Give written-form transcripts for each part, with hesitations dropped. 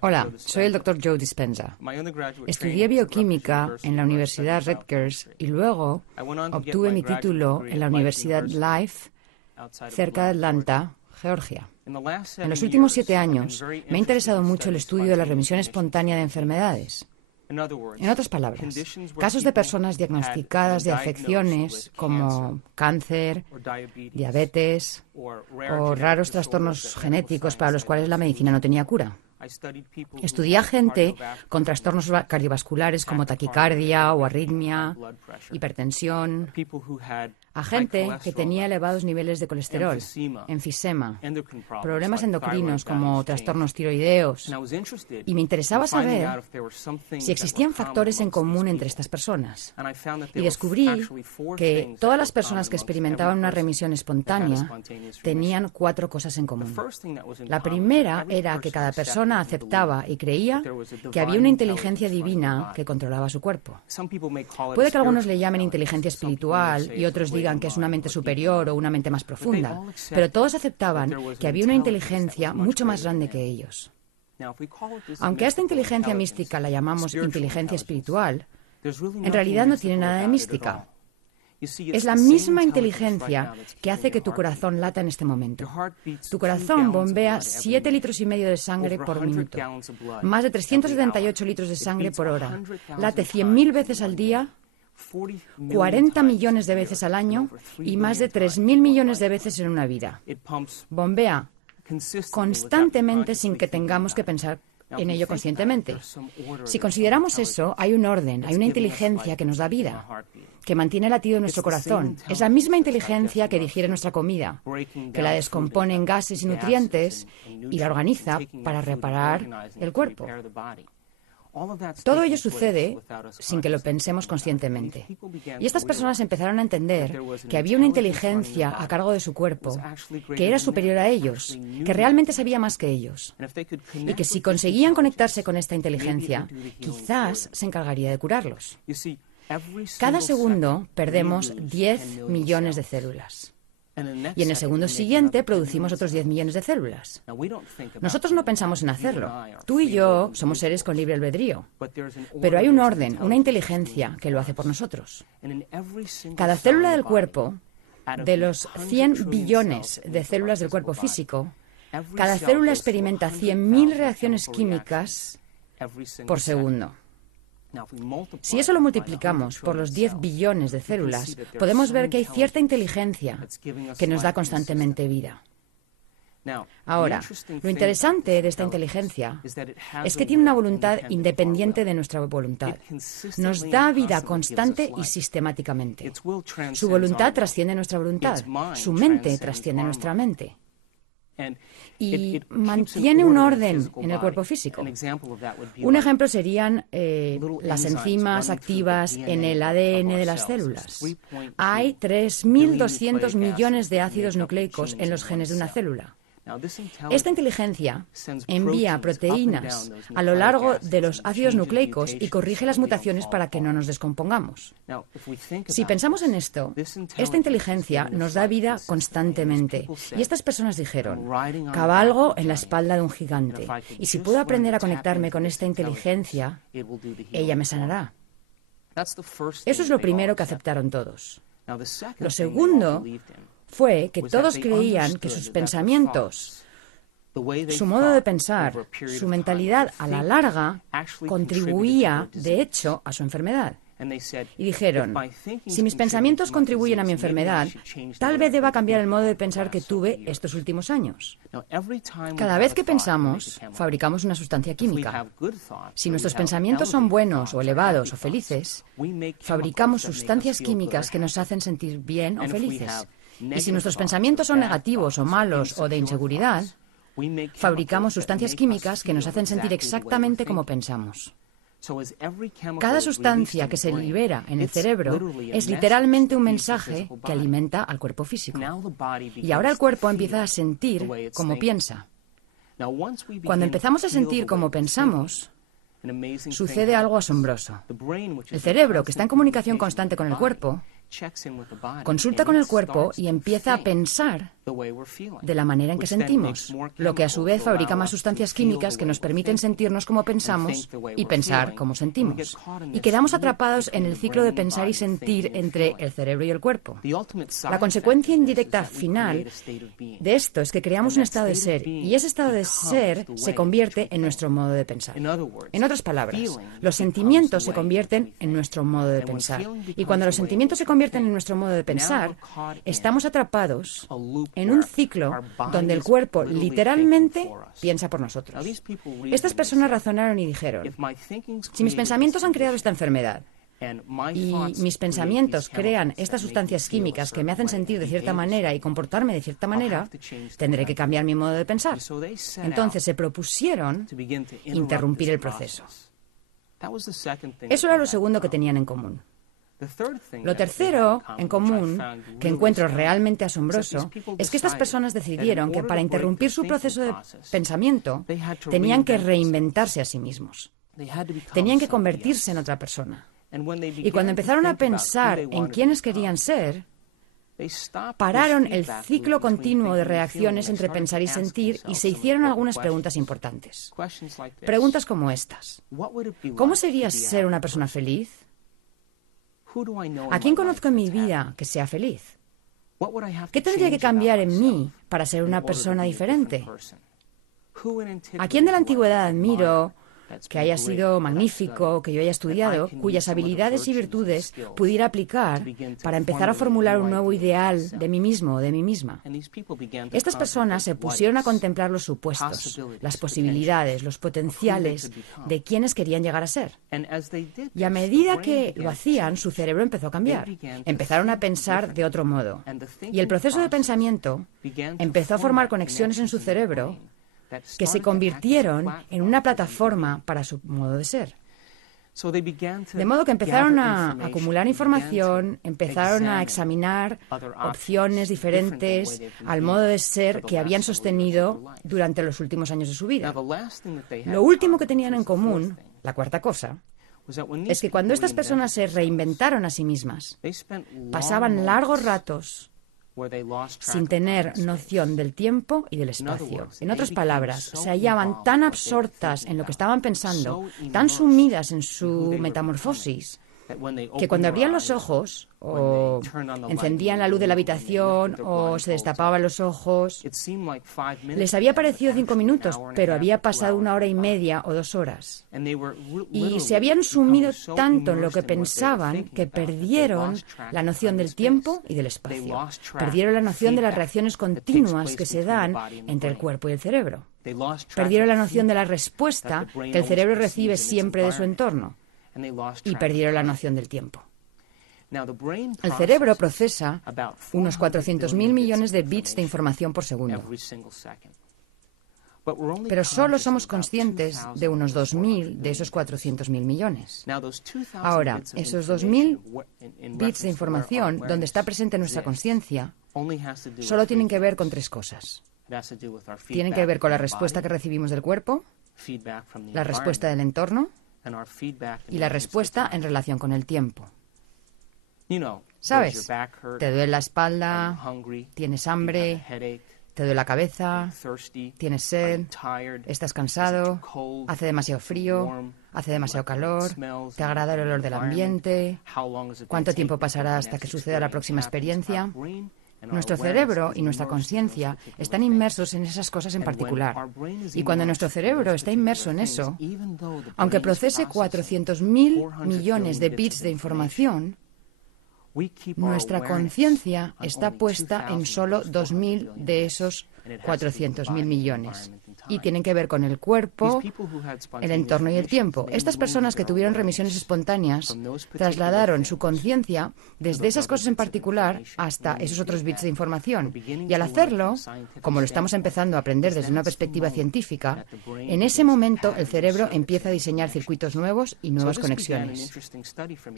Hola, soy el Dr. Joe Dispenza. Estudié bioquímica en la Universidad Rutgers y luego obtuve mi título en la Universidad Life, cerca de Atlanta, Georgia. En los últimos 7 años me ha interesado mucho el estudio de la remisión espontánea de enfermedades. En otras palabras, casos de personas diagnosticadas de afecciones como cáncer, diabetes o raros trastornos genéticos para los cuales la medicina no tenía cura. Estudié a gente con trastornos cardiovasculares como taquicardia o arritmia, hipertensión, a gente que tenía elevados niveles de colesterol, enfisema, problemas endocrinos como trastornos tiroideos, y me interesaba saber si existían factores en común entre estas personas. Y descubrí que todas las personas que experimentaban una remisión espontánea tenían 4 cosas en común. La primera era que cada persona aceptaba y creía que había una inteligencia divina que controlaba su cuerpo. Puede que algunos le llamen inteligencia espiritual y otros digan que es una mente superior o una mente más profunda, pero todos aceptaban que había una inteligencia mucho más grande que ellos. Aunque a esta inteligencia mística la llamamos inteligencia espiritual, en realidad no tiene nada de mística. Es la misma inteligencia que hace que tu corazón lata en este momento. Tu corazón bombea 7,5 litros de sangre por minuto, más de 378 litros de sangre por hora. Late 100.000 veces al día, 40 millones de veces al año y más de 3.000 millones de veces en una vida. Bombea constantemente sin que tengamos que pensar en ello conscientemente. Si consideramos eso, hay un orden, hay una inteligencia que nos da vida, que mantiene el latido de nuestro corazón. Es la misma inteligencia que digiere nuestra comida, que la descompone en gases y nutrientes y la organiza para reparar el cuerpo. Todo ello sucede sin que lo pensemos conscientemente. Y estas personas empezaron a entender que había una inteligencia a cargo de su cuerpo que era superior a ellos, que realmente sabía más que ellos. Y que si conseguían conectarse con esta inteligencia, quizás se encargaría de curarlos. Cada segundo perdemos 10 millones de células. Y en el segundo siguiente producimos otros 10 millones de células. Nosotros no pensamos en hacerlo. Tú y yo somos seres con libre albedrío. Pero hay un orden, una inteligencia que lo hace por nosotros. Cada célula del cuerpo, de los 100 billones de células del cuerpo físico, cada célula experimenta 100.000 reacciones químicas por segundo. Si eso lo multiplicamos por los 10 billones de células, podemos ver que hay cierta inteligencia que nos da constantemente vida. Ahora, lo interesante de esta inteligencia es que tiene una voluntad independiente de nuestra voluntad. Nos da vida constante y sistemáticamente. Su voluntad trasciende nuestra voluntad. Su mente trasciende nuestra mente. Y mantiene un orden en el cuerpo físico. Un ejemplo serían las enzimas activas en el ADN de las células. Hay 3.200 millones de ácidos nucleicos en los genes de una célula. Esta inteligencia envía proteínas a lo largo de los ácidos nucleicos y corrige las mutaciones para que no nos descompongamos. Si pensamos en esto, esta inteligencia nos da vida constantemente. Y estas personas dijeron, cabalgo en la espalda de un gigante. Y si puedo aprender a conectarme con esta inteligencia, ella me sanará. Eso es lo primero que aceptaron todos. Lo segundo fue que todos creían que sus pensamientos, su modo de pensar, su mentalidad a la larga contribuía, de hecho, a su enfermedad. Y dijeron, si mis pensamientos contribuyen a mi enfermedad, tal vez deba cambiar el modo de pensar que tuve estos últimos años. Cada vez que pensamos, fabricamos una sustancia química. Si nuestros pensamientos son buenos o elevados o felices, fabricamos sustancias químicas que nos hacen sentir bien o felices. Y si nuestros pensamientos son negativos o malos o de inseguridad, fabricamos sustancias químicas que nos hacen sentir exactamente como pensamos. Cada sustancia que se libera en el cerebro es literalmente un mensaje que alimenta al cuerpo físico. Y ahora el cuerpo empieza a sentir como piensa. Cuando empezamos a sentir como pensamos, sucede algo asombroso. El cerebro, que está en comunicación constante con el cuerpo, Consulta con el cuerpo y empieza a pensar de la manera en que sentimos, lo que a su vez fabrica más sustancias químicas que nos permiten sentirnos como pensamos y pensar como sentimos. Y quedamos atrapados en el ciclo de pensar y sentir entre el cerebro y el cuerpo. La consecuencia indirecta final de esto es que creamos un estado de ser y ese estado de ser se convierte en nuestro modo de pensar. En otras palabras, los sentimientos se convierten en nuestro modo de pensar. Y cuando los sentimientos se convierten en nuestro modo de pensar, estamos atrapados en un ciclo donde el cuerpo literalmente piensa por nosotros. Estas personas razonaron y dijeron, si mis pensamientos han creado esta enfermedad y mis pensamientos crean estas sustancias químicas que me hacen sentir de cierta manera y comportarme de cierta manera, tendré que cambiar mi modo de pensar. Entonces se propusieron interrumpir el proceso. Eso era lo segundo que tenían en común. Lo tercero en común, que encuentro realmente asombroso, es que estas personas decidieron que para interrumpir su proceso de pensamiento tenían que reinventarse a sí mismos. Tenían que convertirse en otra persona. Y cuando empezaron a pensar en quiénes querían ser, pararon el ciclo continuo de reacciones entre pensar y sentir y se hicieron algunas preguntas importantes. Preguntas como estas. ¿Cómo sería ser una persona feliz? ¿A quién conozco en mi vida que sea feliz? ¿Qué tendría que cambiar en mí para ser una persona diferente? ¿A quién de la antigüedad admiro, que haya sido magnífico, que yo haya estudiado, cuyas habilidades y virtudes pudiera aplicar para empezar a formular un nuevo ideal de mí mismo o de mí misma? Estas personas se pusieron a contemplar los supuestos, las posibilidades, los potenciales de quienes querían llegar a ser. Y a medida que lo hacían, su cerebro empezó a cambiar. Empezaron a pensar de otro modo. Y el proceso de pensamiento empezó a formar conexiones en su cerebro que se convirtieron en una plataforma para su modo de ser. De modo que empezaron a acumular información, empezaron a examinar opciones diferentes al modo de ser que habían sostenido durante los últimos años de su vida. Lo último que tenían en común, la cuarta cosa, es que cuando estas personas se reinventaron a sí mismas, pasaban largos ratos sin tener noción del tiempo y del espacio. En otras palabras, se hallaban tan absortas en lo que estaban pensando, tan sumidas en su metamorfosis, que cuando abrían los ojos, o encendían la luz de la habitación, o se destapaban los ojos, les había parecido 5 minutos, pero había pasado 1 hora y media o 2 horas. Y se habían sumido tanto en lo que pensaban que perdieron la noción del tiempo y del espacio. Perdieron la noción de las reacciones continuas que se dan entre el cuerpo y el cerebro. Perdieron la noción de la respuesta que el cerebro recibe siempre de su entorno. Y perdieron la noción del tiempo. El cerebro procesa unos 400.000 millones de bits de información por segundo. Pero solo somos conscientes de unos 2.000 de esos 400.000 millones. Ahora, esos 2.000 bits de información, donde está presente nuestra conciencia, solo tienen que ver con 3 cosas. Tienen que ver con la respuesta que recibimos del cuerpo, la respuesta del entorno y la respuesta en relación con el tiempo. ¿Sabes? Te duele la espalda, tienes hambre, te duele la cabeza, tienes sed, estás cansado, hace demasiado frío, hace demasiado calor, te agrada el olor del ambiente, ¿cuánto tiempo pasará hasta que suceda la próxima experiencia? Nuestro cerebro y nuestra conciencia están inmersos en esas cosas en particular. Y cuando nuestro cerebro está inmerso en eso, aunque procese 400.000 millones de bits de información, nuestra conciencia está puesta en solo 2.000 de esos 400.000 millones. Y tienen que ver con el cuerpo, el entorno y el tiempo. Estas personas que tuvieron remisiones espontáneas trasladaron su conciencia desde esas cosas en particular hasta esos otros bits de información. Y al hacerlo, como lo estamos empezando a aprender desde una perspectiva científica, en ese momento el cerebro empieza a diseñar circuitos nuevos y nuevas conexiones.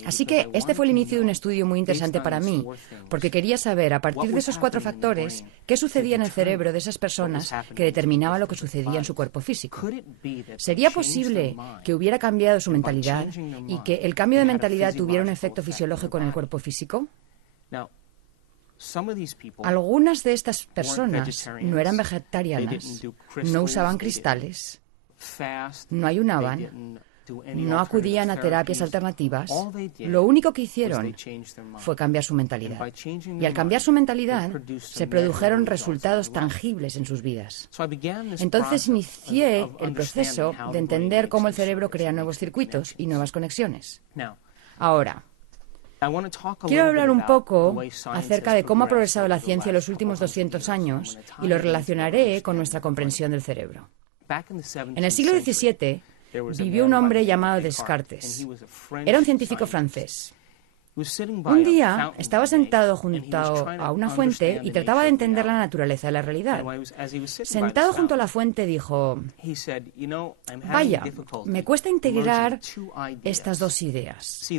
Así que este fue el inicio de un estudio muy interesante para mí, porque quería saber, a partir de esos 4 factores, qué sucedía en el cerebro de esas personas que determinaba lo que sucedía en su cuerpo físico. ¿Sería posible que hubiera cambiado su mentalidad y que el cambio de mentalidad tuviera un efecto fisiológico en el cuerpo físico? Algunas de estas personas no eran vegetarianas, no usaban cristales, no ayunaban, no acudían a terapias alternativas. Lo único que hicieron fue cambiar su mentalidad. Y al cambiar su mentalidad, se produjeron resultados tangibles en sus vidas. Entonces inicié el proceso de entender cómo el cerebro crea nuevos circuitos y nuevas conexiones. Ahora, quiero hablar un poco acerca de cómo ha progresado la ciencia en los últimos 200 años y lo relacionaré con nuestra comprensión del cerebro. En el siglo XVII vivió un hombre llamado Descartes. Era un científico francés. Un día estaba sentado junto a una fuente y trataba de entender la naturaleza de la realidad. Sentado junto a la fuente dijo: vaya, me cuesta integrar estas dos ideas.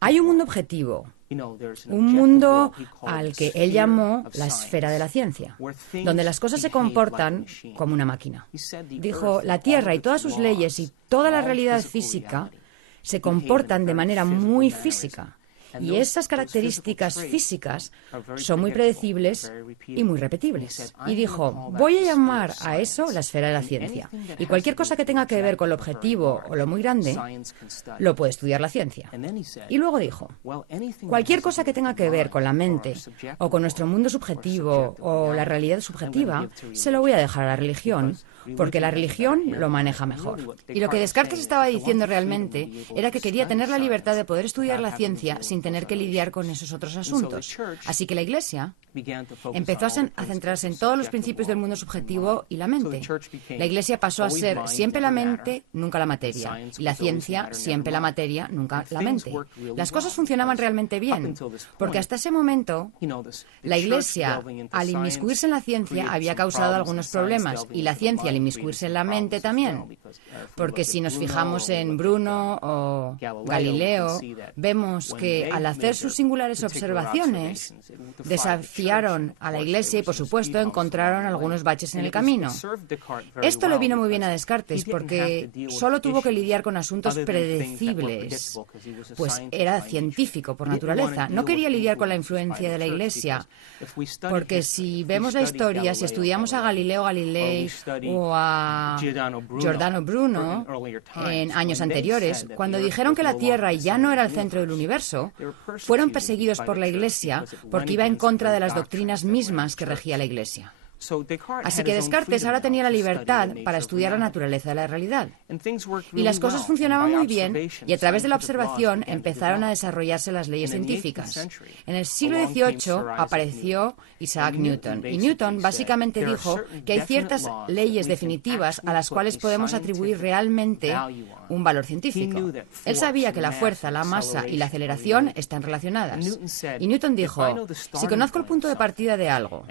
Hay un mundo objetivo, un mundo al que él llamó la esfera de la ciencia, donde las cosas se comportan como una máquina. Dijo: la Tierra y todas sus leyes y toda la realidad física se comportan de manera muy física. Y esas características físicas son muy predecibles y muy repetibles. Y dijo: voy a llamar a eso la esfera de la ciencia. Y cualquier cosa que tenga que ver con lo objetivo o lo muy grande, lo puede estudiar la ciencia. Y luego dijo: cualquier cosa que tenga que ver con la mente o con nuestro mundo subjetivo o la realidad subjetiva, se lo voy a dejar a la religión, porque la religión lo maneja mejor. Y lo que Descartes estaba diciendo realmente era que quería tener la libertad de poder estudiar la ciencia sin tener que lidiar con esos otros asuntos. Así que la Iglesia empezó a centrarse en todos los principios del mundo subjetivo y la mente. La Iglesia pasó a ser siempre la mente, nunca la materia. Y la ciencia, siempre la materia, nunca la mente. Las cosas funcionaban realmente bien, porque hasta ese momento la Iglesia, al inmiscuirse en la ciencia, había causado algunos problemas, y la ciencia, al inmiscuirse en la mente, también. Porque si nos fijamos en Bruno o Galileo, vemos que al hacer sus singulares observaciones, desafiaron a la Iglesia y, por supuesto, encontraron algunos baches en el camino. Esto le vino muy bien a Descartes porque solo tuvo que lidiar con asuntos predecibles, pues era científico por naturaleza. No quería lidiar con la influencia de la Iglesia, porque si vemos la historia, si estudiamos a Galileo Galilei o a Giordano Bruno en años anteriores, cuando dijeron que la Tierra ya no era el centro del universo, fueron perseguidos por la Iglesia porque iba en contra de las doctrinas mismas que regía la Iglesia. Así que Descartes ahora tenía la libertad para estudiar la naturaleza de la realidad. Y las cosas funcionaban muy bien, y a través de la observación empezaron a desarrollarse las leyes científicas. En el siglo XVIII apareció Isaac Newton, y Newton básicamente dijo que hay ciertas leyes definitivas a las cuales podemos atribuir realmente un valor científico. Él sabía que la fuerza, la masa y la aceleración están relacionadas. Y Newton dijo: si conozco el punto de partida de algo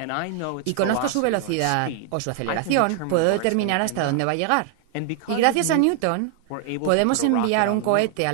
y conozco su velocidad o su aceleración, puedo determinar hasta dónde va a llegar. Y gracias a Newton podemos enviar un cohete a